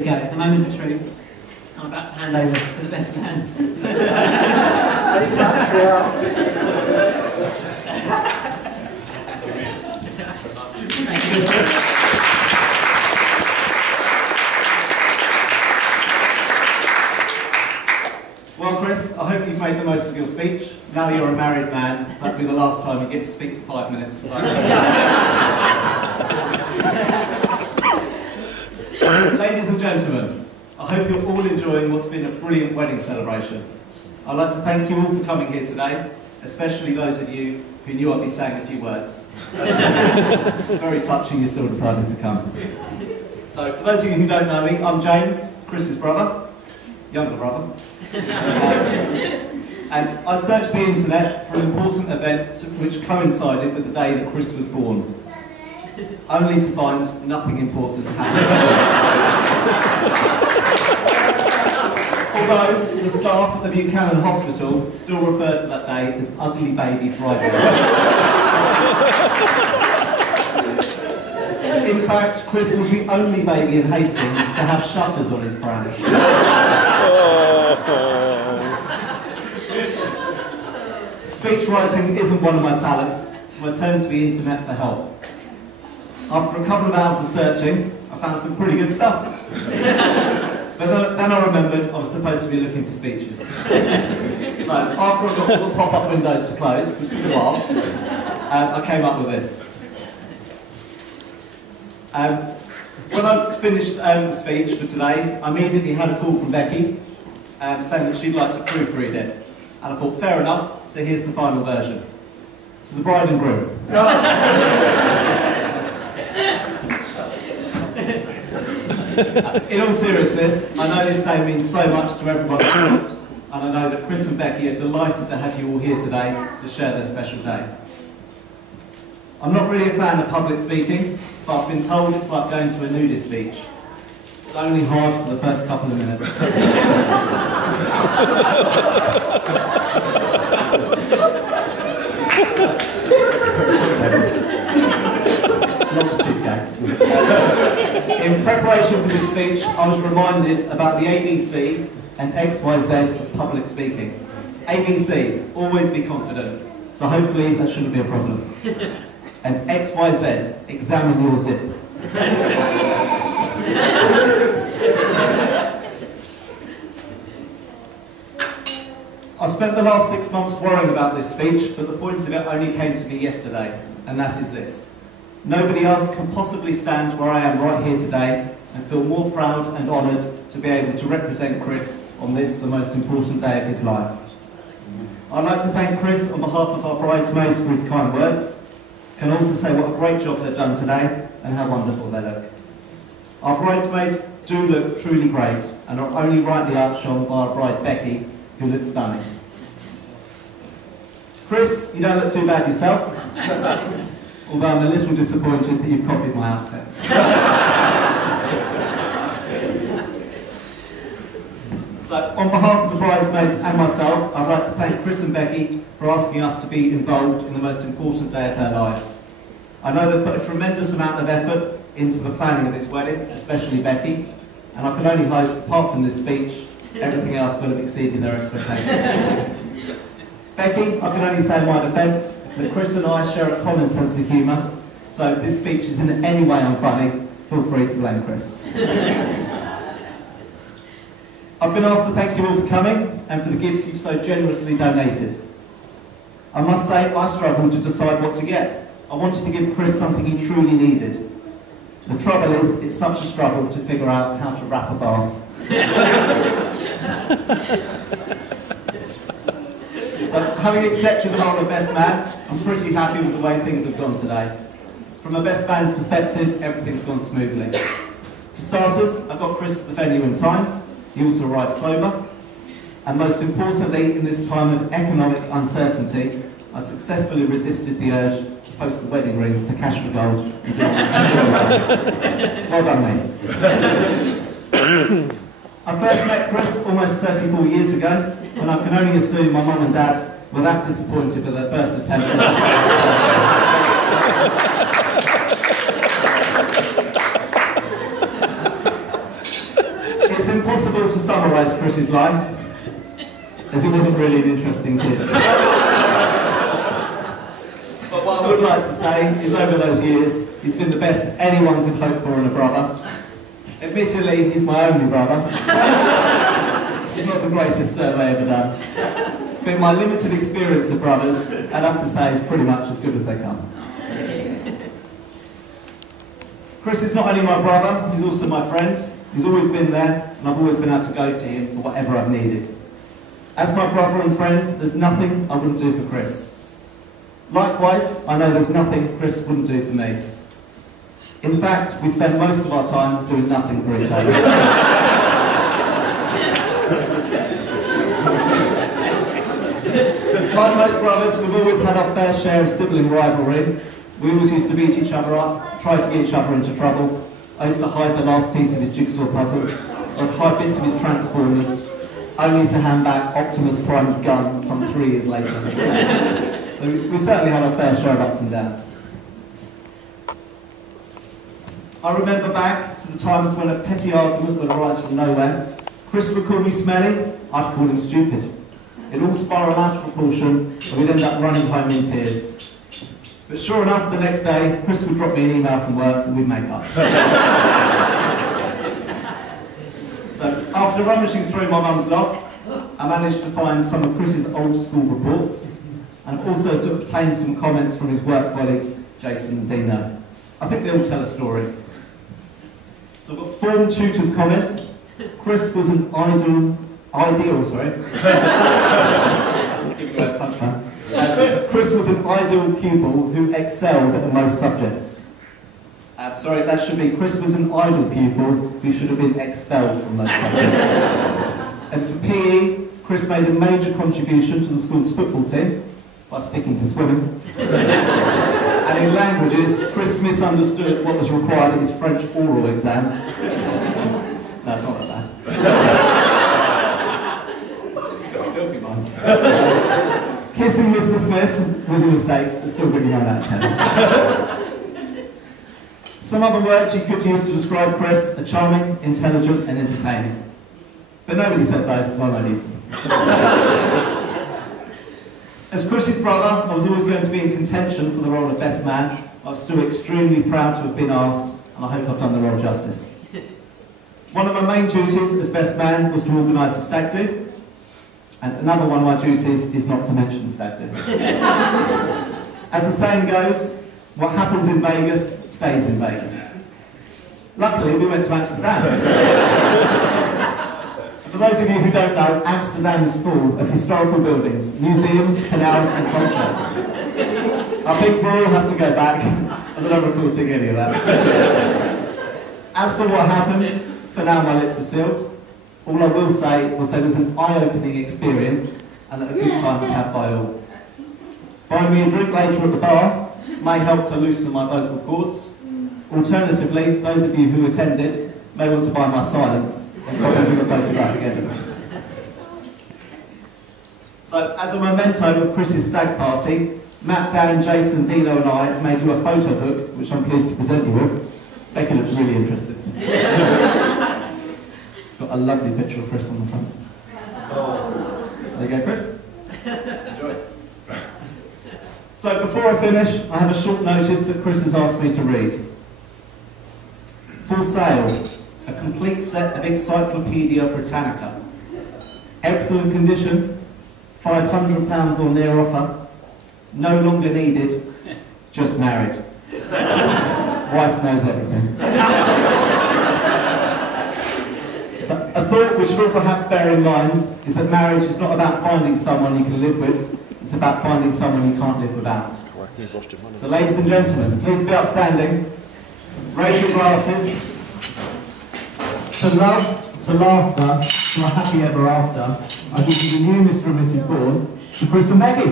Go. The moment of truth. I'm about to hand over to the best man. Well, Chris, I hope you've made the most of your speech. Now you're a married man, that'll be the last time you get to speak for 5 minutes. Ladies and gentlemen, I hope you're all enjoying what's been a brilliant wedding celebration. I'd like to thank you all for coming here today, especially those of you who knew I'd be saying a few words. It's very touching you still decided to come. So, for those of you who don't know me, I'm James, Chris's brother, younger brother. And I searched the internet for an important event which coincided with the day that Chris was born, only to find nothing important happened. Although the staff at the Buchanan Hospital still refer to that day as Ugly Baby Friday. In fact, Chris was the only baby in Hastings to have shutters on his pram. Speech writing isn't one of my talents, so I turned to the internet for help. After a couple of hours of searching, I found some pretty good stuff. But then I remembered I was supposed to be looking for speeches. So after I got all the pop-up windows to close, which took a while, I came up with this. When I finished the speech for today, I immediately had a call from Becky saying that she'd like to proofread it. And I thought, fair enough, so here's the final version. To the bride and groom. In all seriousness, I know this day means so much to everyone involved, and I know that Chris and Becky are delighted to have you all here today to share their special day. I'm not really a fan of public speaking, but I've been told it's like going to a nudist beach. It's only hard for the first couple of minutes. Lots of cheap gags. In preparation for this speech, I was reminded about the ABC and XYZ of public speaking. ABC, always be confident. So hopefully that shouldn't be a problem. And XYZ, examine your zip. I've spent the last 6 months worrying about this speech, but the point of it only came to me yesterday, and that is this. Nobody else can possibly stand where I am right here today and feel more proud and honoured to be able to represent Chris on this, the most important day of his life. I'd like to thank Chris on behalf of our bridesmaids for his kind words. Can also say what a great job they've done today and how wonderful they look. Our bridesmaids do look truly great and are only rightly outshone by our bride Becky, who looks stunning. Chris, you don't look too bad yourself, although I'm a little disappointed that you've copied my outfit. So, on behalf of the bridesmaids and myself, I'd like to thank Chris and Becky for asking us to be involved in the most important day of their lives. I know they've put a tremendous amount of effort into the planning of this wedding, especially Becky, and I can only hope, apart from this speech, everything else will have exceeded their expectations. Becky, I can only say in my defence that Chris and I share a common sense of humour, so if this speech is in any way unfunny, feel free to blame Chris. I've been asked to thank you all for coming and for the gifts you've so generously donated. I must say, I struggled to decide what to get. I wanted to give Chris something he truly needed. The trouble is, it's such a struggle to figure out how to wrap a bar. But having accepted the role of best man, I'm pretty happy with the way things have gone today. From a best man's perspective, everything's gone smoothly. For starters, I got Chris at the venue in time. He also arrived sober. And most importantly, in this time of economic uncertainty, I successfully resisted the urge to post the wedding rings to Cash for Gold. Well done, mate. I first met Chris almost 34 years ago, and I can only assume my mum and dad were that disappointed with their first attempt at It's impossible to summarise Chris's life, as he wasn't really an interesting kid. But what I would like to say is over those years, he's been the best anyone could hope for in a brother. Admittedly, he's my only brother. This is not the greatest survey ever done. It's been my limited experience of brothers, and I have to say it's pretty much as good as they come. Chris is not only my brother, he's also my friend. He's always been there, and I've always been able to go to him for whatever I've needed. As my brother and friend, there's nothing I wouldn't do for Chris. Likewise, I know there's nothing Chris wouldn't do for me. In fact, we spend most of our time doing nothing for each other. Like most brothers, we've always had our fair share of sibling rivalry. We always used to beat each other up, try to get each other into trouble. I used to hide the last piece of his jigsaw puzzle, or hide bits of his Transformers, only to hand back Optimus Prime's gun some 3 years later. So we certainly had our fair share of ups and downs. I remember back to the times when a petty argument would arise from nowhere. Chris would call me smelly, I'd call him stupid. It'd all spiral out of proportion, and we'd end up running home in tears. But sure enough, the next day, Chris would drop me an email from work and we'd make up. So, after rummaging through my mum's loft, I managed to find some of Chris's old school reports, and also sort of obtained some comments from his work colleagues, Jason and Dino. I think they all tell a story. So I've got form tutor's comment. Chris was an ideal, Chris was an ideal pupil who excelled at most subjects. That should be Chris was an idle pupil who should have been expelled from most subjects. And for PE, Chris made a major contribution to the school's football team by sticking to swimming. And in languages, Chris misunderstood what was required at his French oral exam. No, it's not that bad. Filthy mind. Kissing Mr. Smith was a mistake, but still pretty 9 out of 10. Some other words you could use to describe Chris are charming, intelligent, and entertaining. But nobody said those, so I won't use them. As Chris's brother, I was always going to be in contention for the role of best man. I was still extremely proud to have been asked, and I hope I've done the role justice. One of my main duties as best man was to organise the stag do, and another one of my duties is not to mention the stag do. As the saying goes, what happens in Vegas stays in Vegas. Luckily, we went to Amsterdam. For those of you who don't know, Amsterdam is full of historical buildings, museums, canals and culture. I think we'll all have to go back, as I don't recall seeing any of that. As for what happened, for now my lips are sealed. All I will say was there was an eye-opening experience and that a good time was had by all. Buying me a drink later at the bar may help to loosen my vocal cords. Alternatively, those of you who attended may want to buy my silence and copies of the photographic evidence. So, as a memento of Chris's stag party, Matt, Dan, Jason, Dino and I made you a photo book, which I'm pleased to present you with. Becky looks really interested. It's got a lovely picture of Chris on the front. There you go, Chris. Enjoy. So before I finish, I have a short notice that Chris has asked me to read. For sale, a complete set of Encyclopedia Britannica. Excellent condition, £500 or near offer. No longer needed, just married. Wife knows everything. So, a thought we should all perhaps bear in mind is that marriage is not about finding someone you can live with, it's about finding someone you can't live without. So ladies and gentlemen, please be upstanding, raise your glasses, to love, to laughter, to a happy ever after, I give you the new Mr. and Mrs. Bourne, to Chris and Becky.